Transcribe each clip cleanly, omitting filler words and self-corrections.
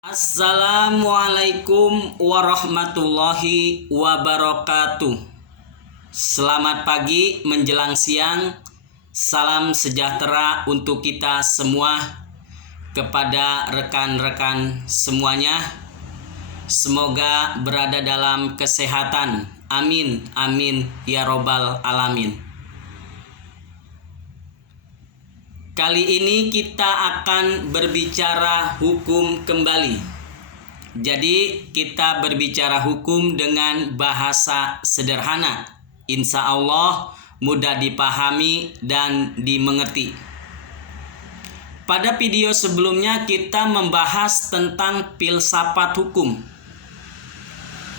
Assalamualaikum warahmatullahi wabarakatuh. Selamat pagi menjelang siang. Salam sejahtera untuk kita semua. Kepada rekan-rekan semuanya, semoga berada dalam kesehatan. Amin, amin ya robbal alamin. Kali ini kita akan berbicara hukum kembali. Jadi kita berbicara hukum dengan bahasa sederhana. Insya Allah mudah dipahami dan dimengerti. Pada video sebelumnya kita membahas tentang filsafat hukum.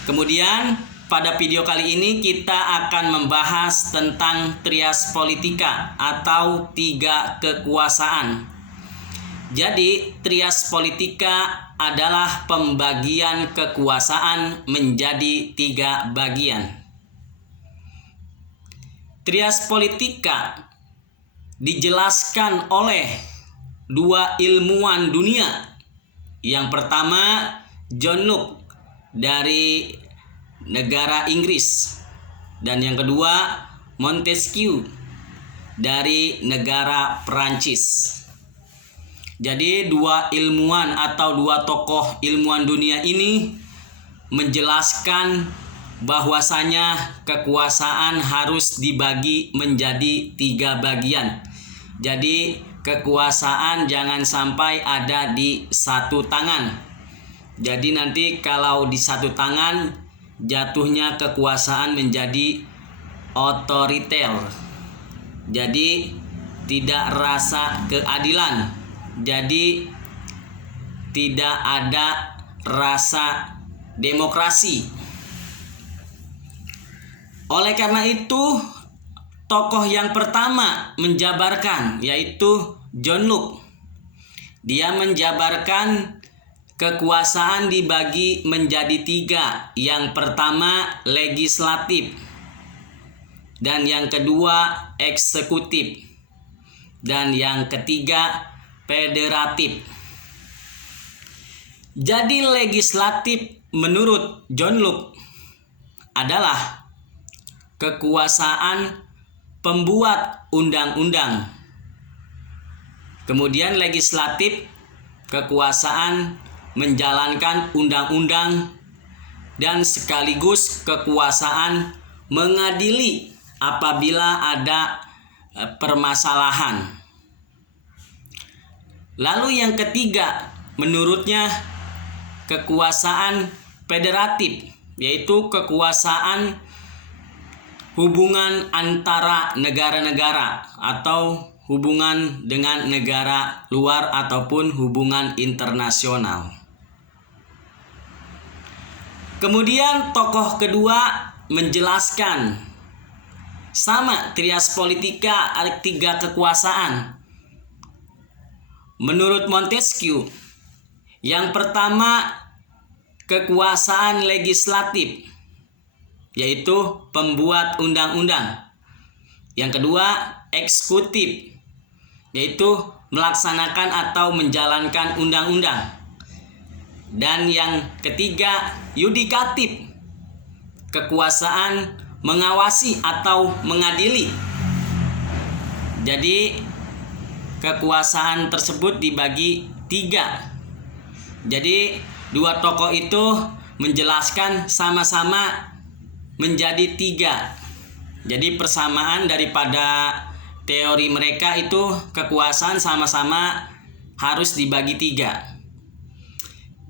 Kemudian pada video kali ini kita akan membahas tentang trias politika atau tiga kekuasaan. Jadi trias politika adalah pembagian kekuasaan menjadi tiga bagian. Trias politika dijelaskan oleh dua ilmuwan dunia. Yang pertama John Locke dari negara Inggris, dan yang kedua Montesquieu dari negara Perancis. Jadi dua ilmuwan atau dua tokoh ilmuwan dunia ini menjelaskan bahwasanya kekuasaan harus dibagi menjadi tiga bagian. Jadi kekuasaan jangan sampai ada di satu tangan. Jadi nanti kalau di satu tangan jatuhnya kekuasaan menjadi otoriter. Jadi tidak rasa keadilan. Jadi tidak ada rasa demokrasi. Oleh karena itu, tokoh yang pertama menjabarkan yaitu John Locke. Dia menjabarkan kekuasaan dibagi menjadi tiga. Yang pertama legislatif, dan yang kedua eksekutif, dan yang ketiga federatif. Jadi legislatif menurut John Locke adalah kekuasaan pembuat undang-undang. Kemudian legislatif kekuasaan menjalankan undang-undang dan sekaligus kekuasaan mengadili apabila ada permasalahan. Lalu yang ketiga menurutnya kekuasaan federatif, yaitu kekuasaan hubungan antara negara-negara atau hubungan dengan negara luar ataupun hubungan internasional. Kemudian tokoh kedua menjelaskan sama trias politika tiga kekuasaan. Menurut Montesquieu, yang pertama kekuasaan legislatif, yaitu pembuat undang-undang. Yang kedua eksekutif, yaitu melaksanakan atau menjalankan undang-undang. Dan yang ketiga yudikatif, kekuasaan mengawasi atau mengadili. Jadi kekuasaan tersebut dibagi tiga. Jadi dua tokoh itu menjelaskan sama-sama menjadi tiga. Jadi persamaan daripada teori mereka itu kekuasaan sama-sama harus dibagi tiga.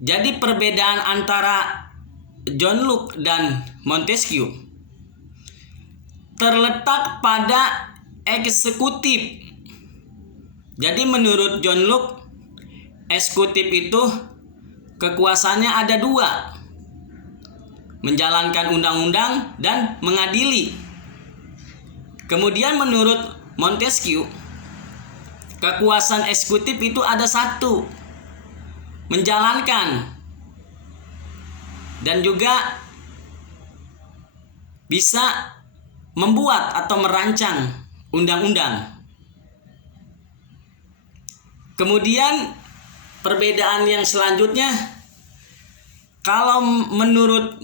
Jadi perbedaan antara John Locke dan Montesquieu terletak pada eksekutif. Jadi menurut John Locke, eksekutif itu kekuasaannya ada dua, menjalankan undang-undang dan mengadili. Kemudian menurut Montesquieu, kekuasaan eksekutif itu ada satu, menjalankan dan juga bisa membuat atau merancang undang-undang. Kemudian perbedaan yang selanjutnya Kalau menurut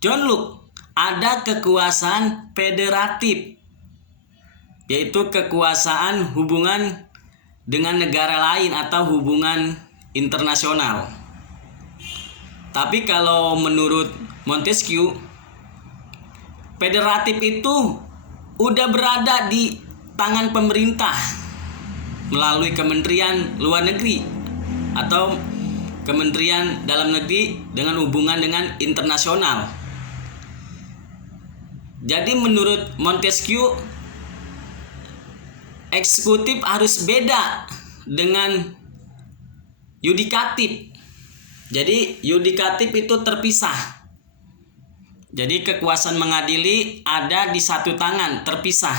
John Locke, ada kekuasaan federatif, yaitu kekuasaan hubungan dengan negara lain atau hubungan internasional. Tapi kalau menurut Montesquieu, federatif itu udah berada di tangan pemerintah melalui Kementerian Luar Negeri atau Kementerian Dalam Negeri dengan hubungan dengan internasional. Jadi menurut Montesquieu, eksekutif harus beda dengan yudikatif. Jadi yudikatif itu terpisah. Jadi kekuasaan mengadili ada di satu tangan, terpisah,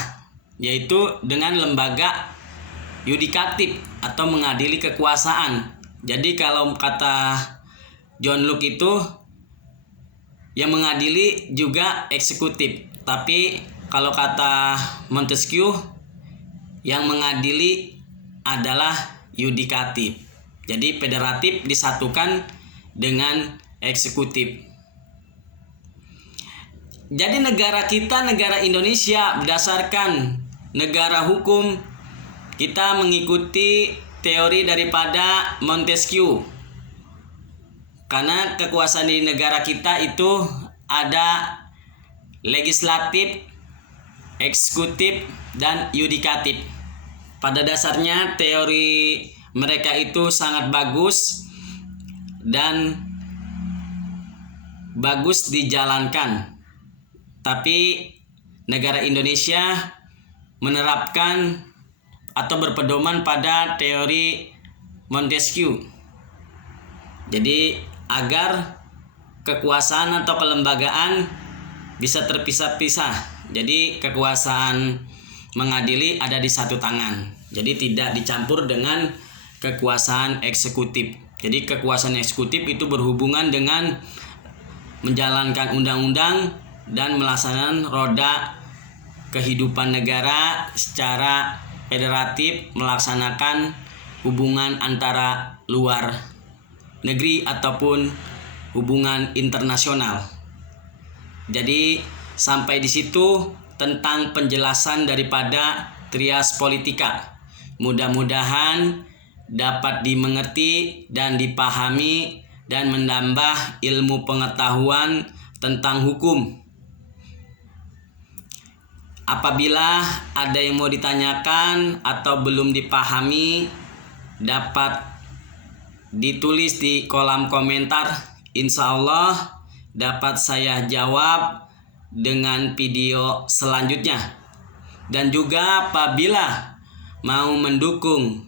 yaitu dengan lembaga yudikatif atau mengadili kekuasaan. Jadi kalau kata John Locke itu yang mengadili juga eksekutif. Tapi kalau kata Montesquieu yang mengadili adalah yudikatif. Jadi federatif disatukan dengan eksekutif. Jadi negara kita, negara Indonesia, berdasarkan negara hukum, kita mengikuti teori daripada Montesquieu. Karena kekuasaan di negara kita itu ada legislatif, eksekutif, dan yudikatif. Pada dasarnya teori mereka itu sangat bagus dan bagus dijalankan. Tapi negara Indonesia menerapkan atau berpedoman pada teori Montesquieu. Jadi agar kekuasaan atau kelembagaan bisa terpisah-pisah. Jadi kekuasaan mengadili ada di satu tangan. Jadi tidak dicampur dengan kekuasaan eksekutif. Jadi kekuasaan eksekutif itu berhubungan dengan menjalankan undang-undang dan melaksanakan roda kehidupan negara secara federatif, melaksanakan hubungan antara luar negeri ataupun hubungan internasional. Jadi sampai di situ tentang penjelasan daripada trias politika. Mudah-mudahan dapat dimengerti dan dipahami dan menambah ilmu pengetahuan tentang hukum. Apabila ada yang mau ditanyakan atau belum dipahami, dapat ditulis di kolom komentar. Insya Allah dapat saya jawab dengan video selanjutnya. Dan juga apabila mau mendukung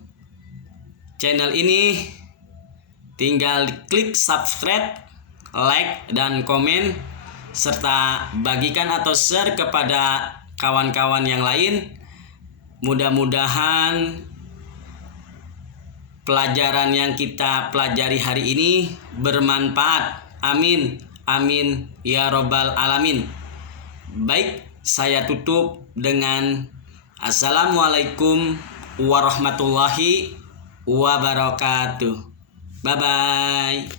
channel ini, tinggal klik subscribe, like, dan komen, serta bagikan atau share kepada kawan-kawan yang lain. Mudah-mudahan pelajaran yang kita pelajari hari ini bermanfaat. Amin. Amin ya robbal alamin. Baik, saya tutup dengan Assalamualaikum warahmatullahi wabarakatuh. Bye-bye.